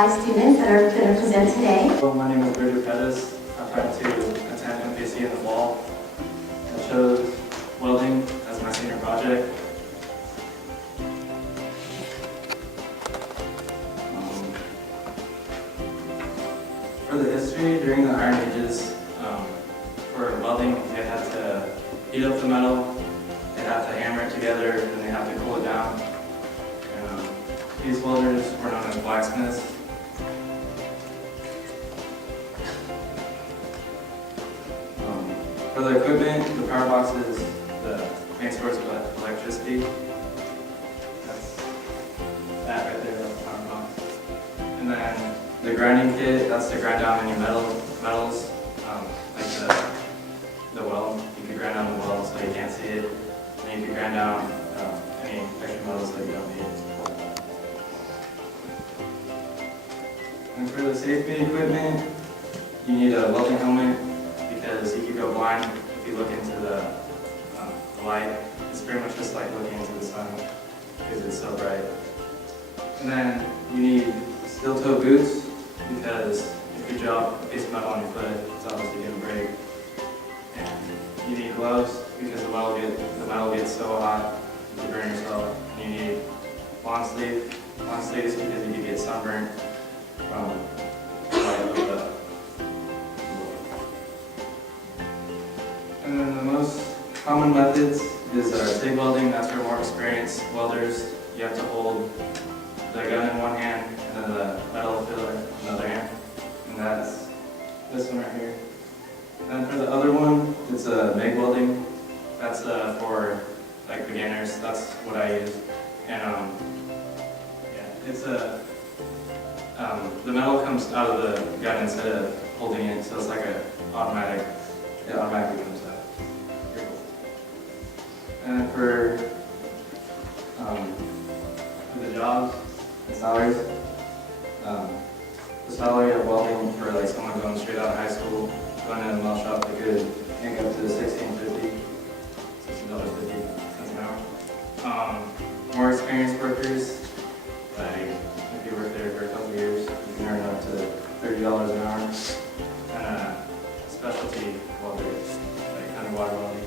5 students that are going to present today. Hello, my name is Bridger Pettis. I plan to attend MPC in the fall. I chose welding as my senior project. For the history, during the Iron Ages, for welding, they had to heat up the metal, they had to hammer it together, and they had to cool it down. And, these welders were known as blacksmiths. For the equipment, the power box is the main source of electricity. That's that right there, that's the power box. And then the grinding kit, that's to grind down any metals, like the weld. You can grind down the weld so you can't see it. And you can grind down any extra metals that you don't need. And for the safety equipment, you need a welding helmet because you could go blind if you look into the light. It's pretty much just like looking into the sun because it's so bright. And then you need steel-toe boots because if you drop a piece of metal on your foot, it's obviously going to break. And you need gloves because the metal gets so hot you can burn yourself. And you need long sleeves because you can get sunburned from the light of the. And then the most common methods is TIG welding. That's for more experienced welders. You have to hold the gun in one hand and then the metal filler in the other hand. And that's this one right here. And then for the other one, it's MIG welding. That's for like beginners. That's what I use. And yeah, it's the metal comes out of the gun instead of holding it, so it's like it automatically comes out. And for the jobs and salaries, the salary of welding for like someone going straight out of high school, going in a melt shop, they could make up to $16.50 an hour. More experienced workers, like if you work there for a couple years, you can earn up to $30 an hour. And specialty welders, like underwater welding,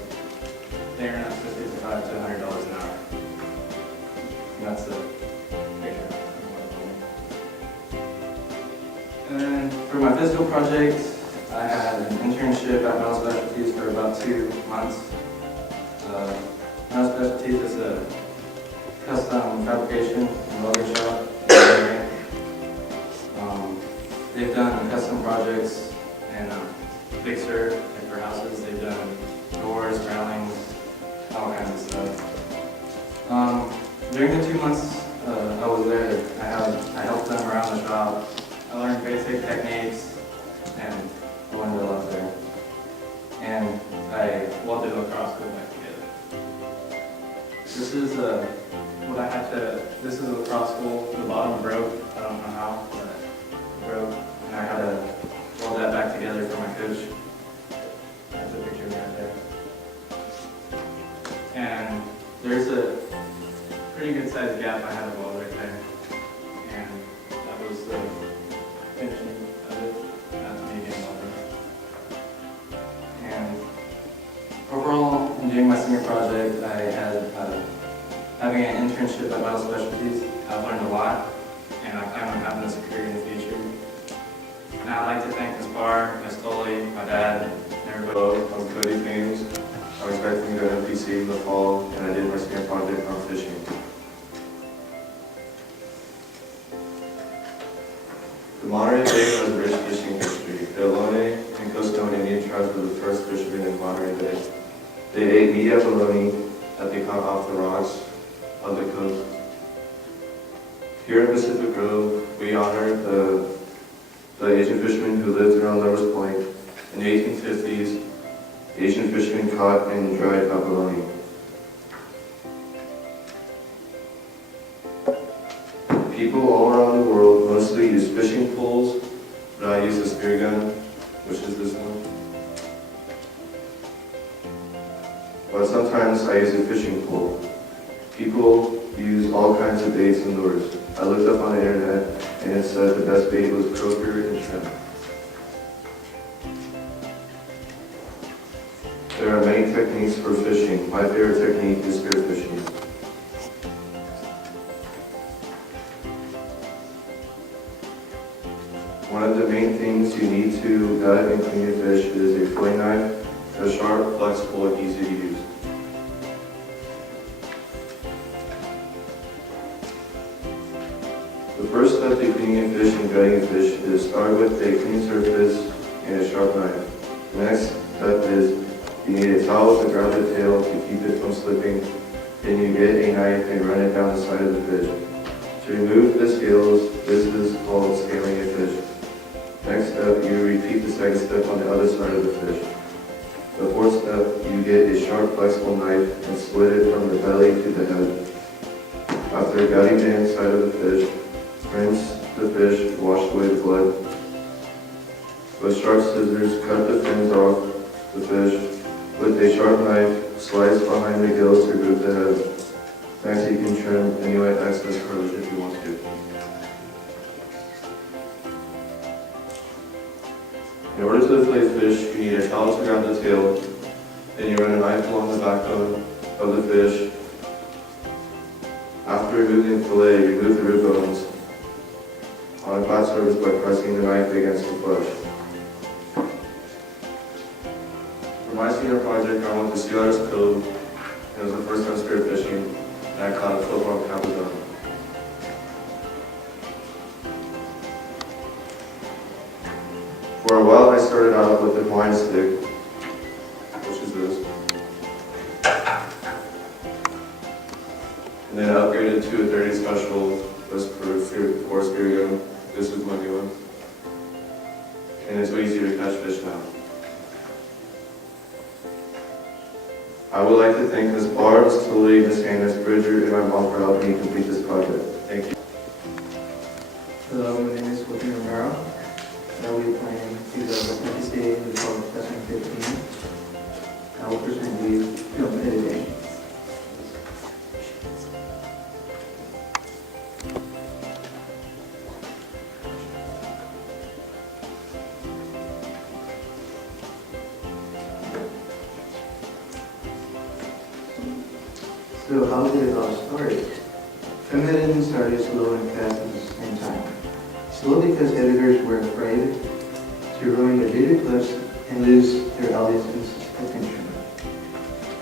they earn up to $55 to $100 an hour. And that's the picture of underwater welding. And then for my physical project, I had an internship at Metal Specialties for about 2 months. Metal Specialties is a custom fabrication and welding shop. They've done custom projects and fixer, like for houses. They've done doors, railings, all kinds of stuff. During the 2 months I was there, I helped them around the shop. I learned basic techniques and I learned a lot there. And I welded across the back together. This is what I had to. This is a cross spool. The bottom broke. I don't know how, but it broke, and I had to weld that back together for my coach. That's a picture right there. And there's a pretty good sized gap I had to weld right there, and that was the finishing of it. That's me getting welded. And overall, in doing my senior project, I had having an internship at Metal Specialties. I've learned a lot, and I plan on having this career in the future. And I'd like to thank Ms. Barr, Ms. Tolley, my dad, and everybody. Hello, I'm Cody Thames. I'm expecting to go to MPC in the fall, and I did my senior project on fishing. The Monterey Bay has a rich fishing history. The Ohlone and Costone Indian tribes were the first fishermen in Monterey Bay. They ate meat abalone that they caught off the rocks of the coast. Here in Pacific Grove, we honor the Asian fishermen who lived around Lover's Point. In the 1850s, Asian fishermen caught and dried abalone. People all around the world mostly use fishing poles, but I use a spear gun, which is this one. But sometimes I use a fishing pole. People use all kinds of baits and lures. I looked up on the internet and it said the best bait was croaker and shrimp. There are many techniques for fishing. My favorite technique is spear fishing. One of the main things you need to gut and clean your fish is a fillet knife, that's sharp, flexible, and easy to use. The first step to cleaning a fish and gutting a fish is start with a clean surface and a sharp knife. The next step is you need a towel to grab the tail to keep it from slipping. Then you get a knife and run it down the side of the fish. To remove the scales, this is called scaling a fish. Next step, you repeat the second step on the other side of the fish. The fourth step, you get a sharp, flexible knife and split it from the belly to the head. After gutting the inside of the fish, rinse the fish, wash away the blood. With sharp scissors, cut the fins off the fish. With a sharp knife, slice behind the gills to remove the head. Next, you can trim any white excess cartilage if you want to. In order to fillet fish, you need a towel to grab the tail. Then you run a knife along the backbone of the fish. After removing the fillet, remove the rib bones on a flat surface by pressing the knife against the flesh. For my senior project, I went to Sea Otters Cove. It was the first time spearfishing, and I caught a foot-long capadon. For a while, I started out with a blind stick, which is this, and then I upgraded to a 30 special for spear gun. This is my new one, and it's way easier to catch fish now. I would like to thank Ms. Barbs, Tully, Ms. Hannah, Bridger, and my mom for helping me complete this project. Thank you. Hello, my name is Joaquin Romero. I will be planning to go to Memphis Day in the fall of 2015. I will present film editing. So how did it all start? Film editing started slow and fast at the same time. Slow because editors were afraid to ruin the video clips and lose their audience's attention.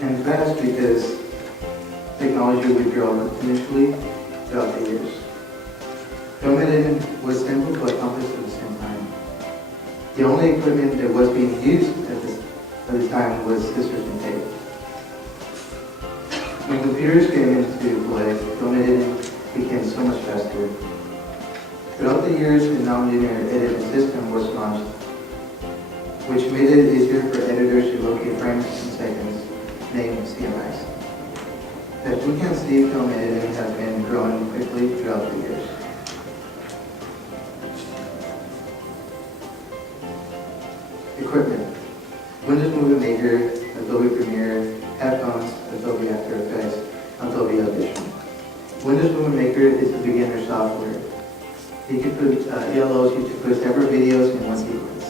And fast because technology would grow exponentially throughout the years. Film editing was simple but complex at the same time. The only equipment that was being used at the time was scissors and tape. When computers came into play, film editing became so much faster. Throughout the years, the nonlinear editing system was launched, which made it easier for editors to locate frames in seconds, named CMX. As we can see, film editing has been growing quickly throughout the years. Equipment: Windows Movie Maker, Adobe Premiere, headphones, Adobe After Effects, Adobe Audition. Windows Movie Maker is the beginner software. It allows you to put several videos in one sequence.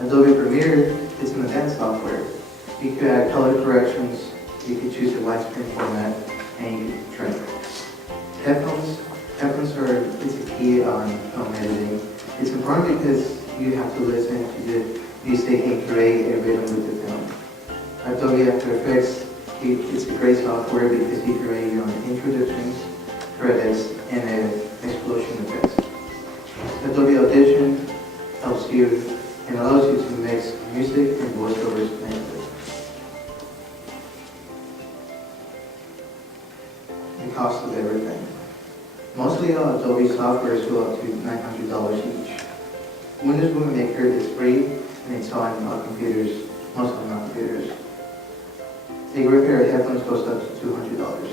Adobe Premiere is an advanced software. You could add color corrections, you could choose a widescreen format, and you could trim. Headphones is a key on film editing. It's important because you have to listen to the music and create a rhythm with the film. Adobe After Effects, it's a great software because you create your own introductions, credits, and explosion effects. Adobe Audition helps you and allows you to mix music and voiceovers natively. The cost of everything. Mostly all Adobe softwares go up to $900 each. Windows Movie Maker is free and it's on all computers, most of our computers. A great pair of headphones goes up to $200.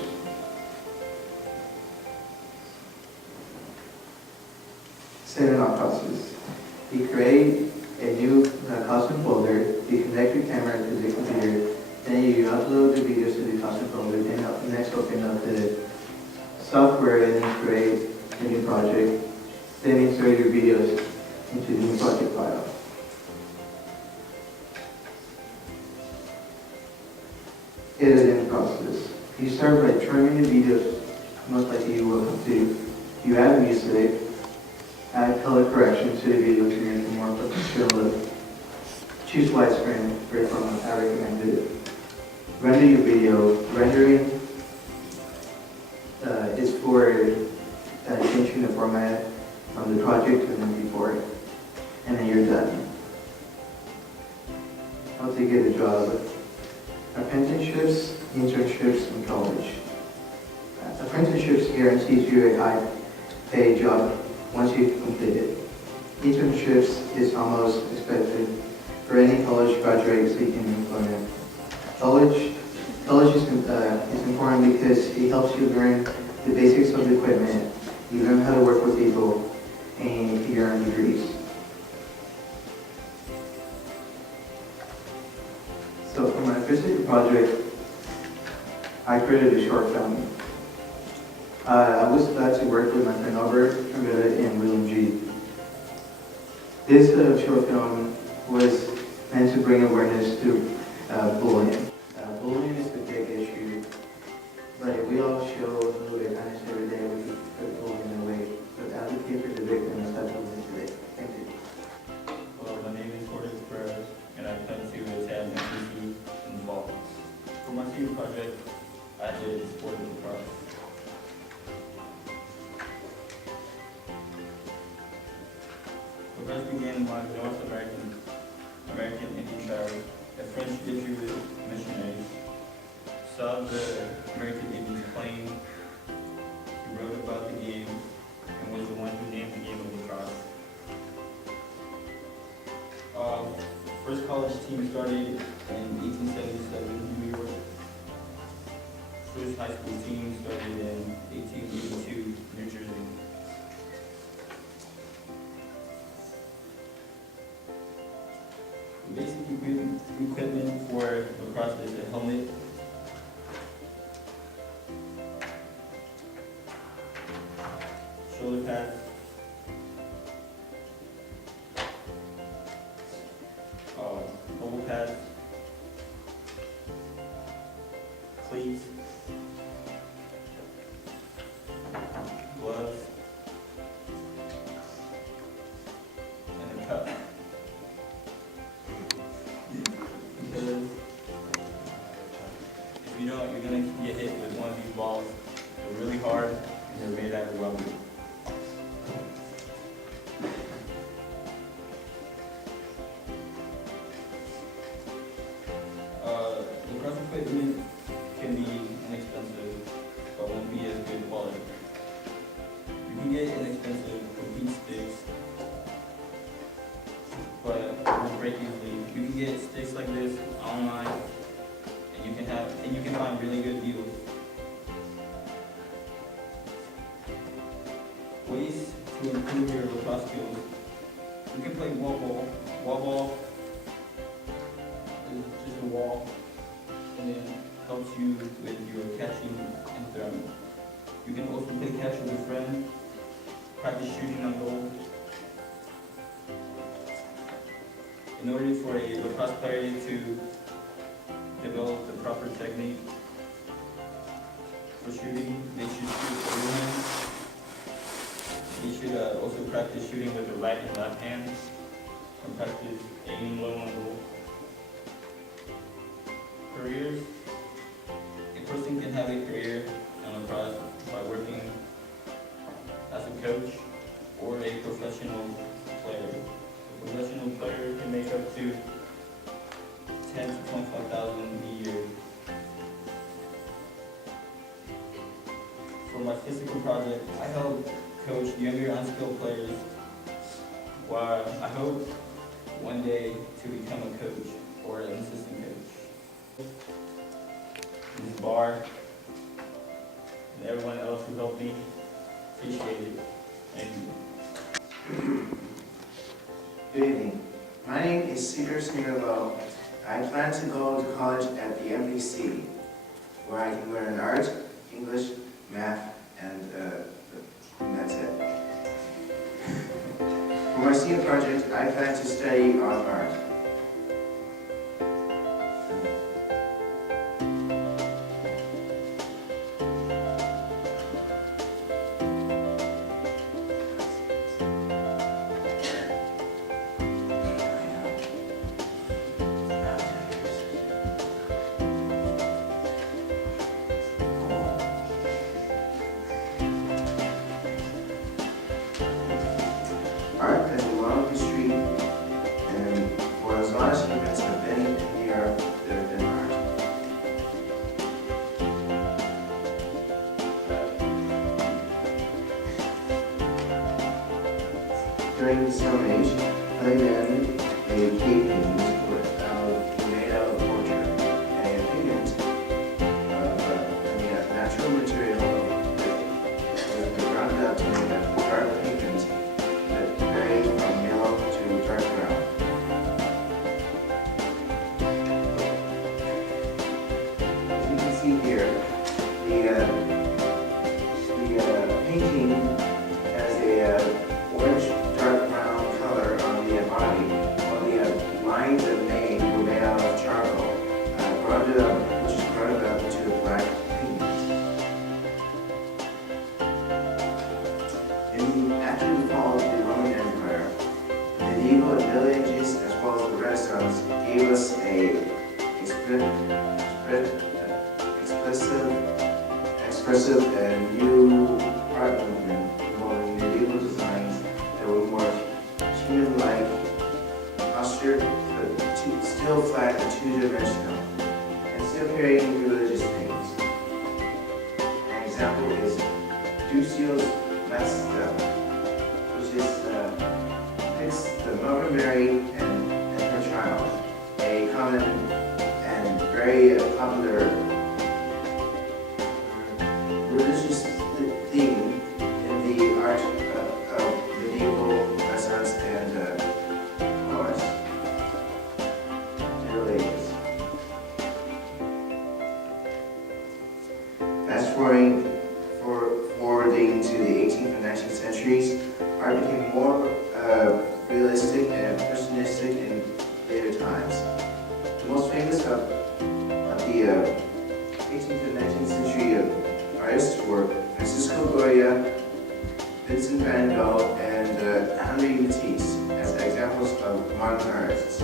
Setting up process. You create a new custom folder, you connect your camera to the computer, then you upload the videos to the custom folder, then next open up the software and then create a new project, then insert your videos into the new project file. Editing process. You start by trimming the videos, most likely you will have to. You add music, add color correction to the video to make it more professional look. Choose widescreen for your phone, I recommend it. Render your video. Rendering is for changing the format from the project to the before, and then you're done. How to get a job. Apprenticeships, internships in college. Apprenticeships guarantees you a high-paid job once you've completed. Internships is almost expected for any college graduate seeking employment. College is important because it helps you learn the basics of the equipment. You learn how to work with people, and you earn degrees. So for my physical project, I created a short film. I was glad to work with my friend Albert Tremetta and William G. This short film was meant to bring awareness to bullying. Bullying is a big issue, but we all show a little bit of kindness every day. We can put bullying away, but advocate for the victim and stop bullying today. Thank you. Hello, my name is Cordes Perez, and I plan to attend MCC in the fall. For my senior project, I did sport and lacrosse. Lacrosse began by North American Indian Battle. A French Jesuit missionary saw the American Indians playing. He wrote about the game and was the one who named the game of lacrosse. First college team started in 1877 in New York. First high school team started in 1882 New Jersey. The basic equipment for lacrosse is a helmet, shoulder pads, elbow pads, cleats, gloves, and a cup. Because if you don't, you're gonna get hit with one of these balls. They're really hard and they're made out of rubber. Lacrosse equipment can be inexpensive, but won't be as good quality. You can get inexpensive complete sticks, but it will break easily. You can get sticks like this online, and you can find really good deals. Ways to improve your lacrosse skills. You can play wall ball. Wall ball is just a wall, and it helps you with your catching and throwing. You can also play catch with a friend, practice shooting on goal. In order for a lacrosse player to develop the proper technique for shooting, they should shoot overhand. They should also practice shooting with their right and left hand, and practice aiming low on goal. Careers. A person can have a career in lacrosse by working as a coach or a professional player. A professional player can make up to $10,000 to $25,000 a year. For my physical project, I help coach younger unskilled players, while I hope one day to become a coach or an assistant coach. Ms. Barr and everyone else who helped me, appreciate it. Thank you. Good evening. My name is Cedar Smirlo. I plan to go to college at the MPC, where I can learn art, English, math, and that's it. plan to study on art. Art has a long history, and for as long as humans have been in the earth, there have been art. During the Stone Age, clay men made cave paintings made out of portrait, and a pigment of natural material that was ground up to make a dark pigment that varied from yellow to dark brown. As you can see here, the painting has a orange dark brown color on the body, while the lines that were made out of charcoal, which brought it up to a black pigment. After the fall of the Roman Empire, the medieval and Middle Ages, as well as the Renaissance, gave us a expressive and new art movement involving medieval designs that were more human-like, postured, but still flat and two-dimensional, and still carrying religious themes. An example is Ducio's Master, which depicts the Mother Mary and her child, a common and very popular religious theme in the art of medieval Renaissance and course, Middle Ages. Fast forwarding to the 18th and 19th centuries, art became more realistic and impressionistic in later times. The most famous of the 18th and 19th century artists were Francisco Goya, Vincent van Gogh, and Henri Matisse as examples of modern artists.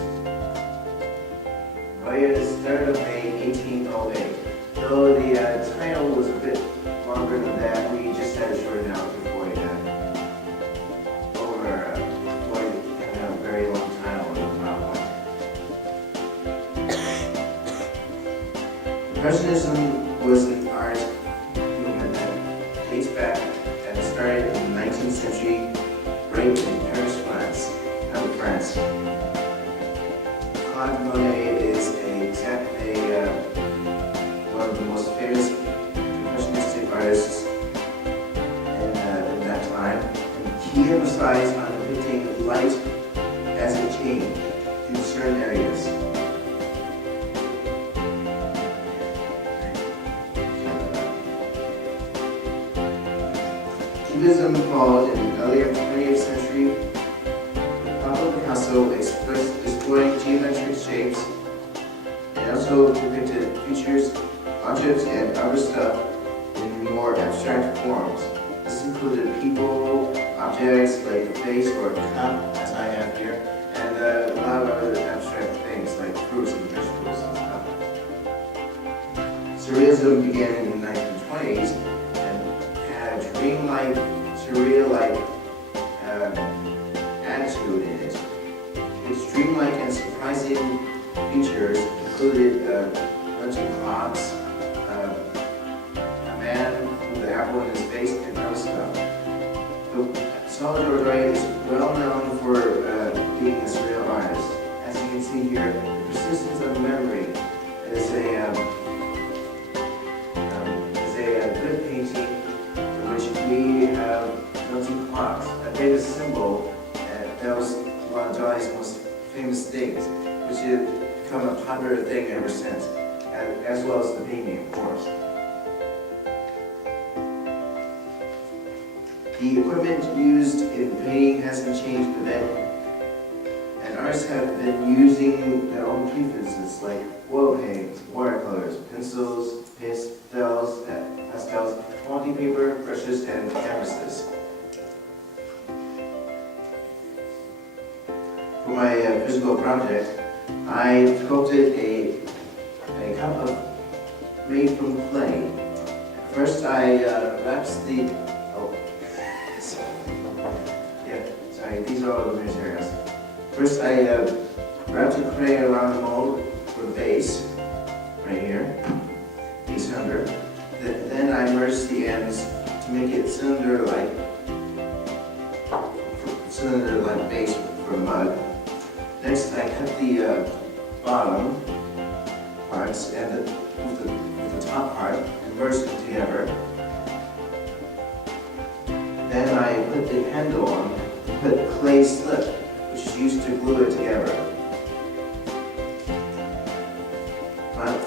Goya is 3rd of May, 1808. Though the title was a bit longer than that, we just had to shorten out before it had a very long title on the PowerPoint. Impressionism was an art movement that dates back and started in the 19th century, right in Paris, France. Claude Monet is one of the most famous impressionistic artists in that time. And he emphasized on depicting light as it changed in certain areas. Cubism followed in the early 20th century. Pablo Picasso exploring geometric shapes and also depicted features, objects, and other stuff in more abstract forms. This included people, objects like a face or a cup, as I have here, and a lot of other abstract things like fruits and vegetables and stuff. Surrealism began in the 1920s and had a dreamlike, surreal-like attitude in it. Its dreamlike and surprising features included a bunch of clocks, a man with an apple in his face, and other stuff. Salvador Dali is well known for being a surreal artist. As you can see here, the persistence of memory is a good painting in which we have melting clocks, a famous symbol, that was one of Dali's most famous things, which has become a popular thing ever since, as well as the painting, of course. The equipment used in painting hasn't changed a bit. artists have been using their own prefixes like oil paints, watercolors, pencils, pastels, quality paper, brushes, and canvases. For my physical project, I sculpted a cup made from clay. First, I wrapped the these are all the materials. First, I wrapped the clay around the mold for the base, right here, base under. Then I merged the ends to make it cylinder-like base for mud. Next, I cut the bottom parts and with the top part and merged them together. Then I put the handle on. Put clay slip, which is used to glue it together. But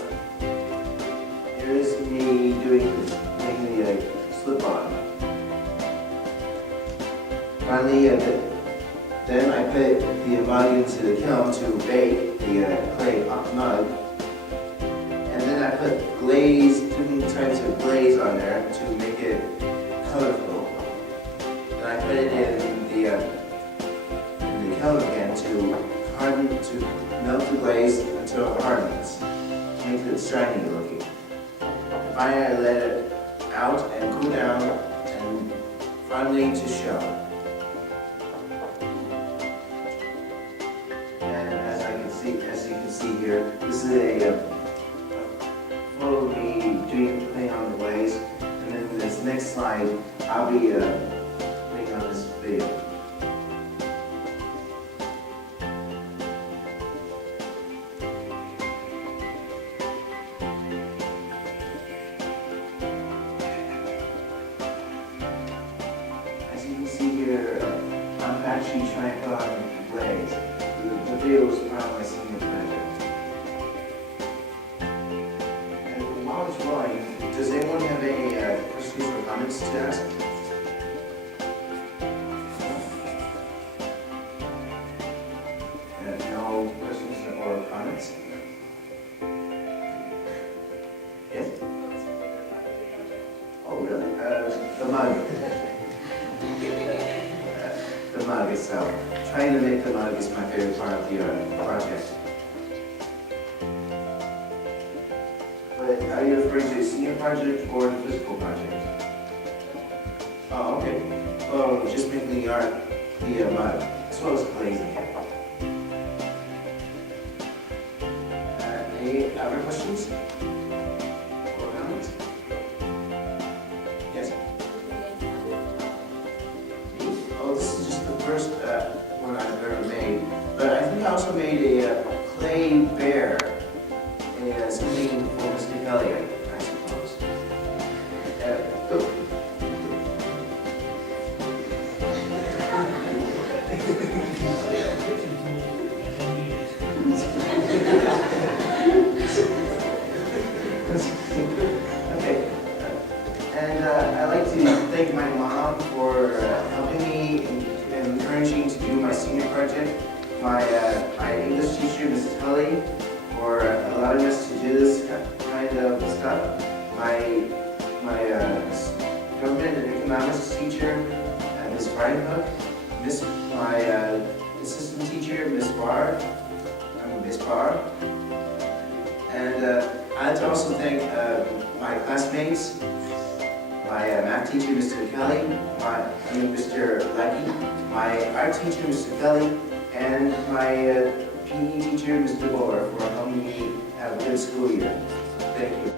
here is me making the slip on. Finally, then I put the mud into the kiln to bake the clay mud. And then I put different types of glaze on there to make it colorful. Then I put it in the kiln again to melt the glaze until it hardens, to make it shiny looking. Finally, I let it out and cool down, and finally to show. And as you can see here, this is a photo of me playing on the glaze, and then in this next slide, I'll be playing on this video. As you can see here, I'm actually trying to put on glaze. The video was part of my senior project. And while it's rolling, does anyone have any questions or comments to ask? No questions or comments? Yes? Oh, really? The mug. The mug itself. Trying to make the mug is my favorite part of the project. But are you referring to the senior project or the physical project? Oh, okay. Oh, just making the art, the mug, as well as glazing it. Any other questions? Or comments? Yes? Oh, this is just the first one I've ever made. But I think I also made a clay bear. Something for Mr. Kelly, I suppose. Okay. And I'd like to thank my mom for helping me and encouraging to do my senior project. My English teacher, Mrs. Kelly, for allowing us to do this kind of stuff. My government and economics teacher, Ms. Bridenhook, my assistant teacher, Miss Barr, and I'd like to also thank my classmates, my math teacher, Mr. Kelly, Mr. Leckie, my art teacher, Mr. Kelly, and my PE teacher, Mr. Bowler, for helping me have a good school year. Thank you.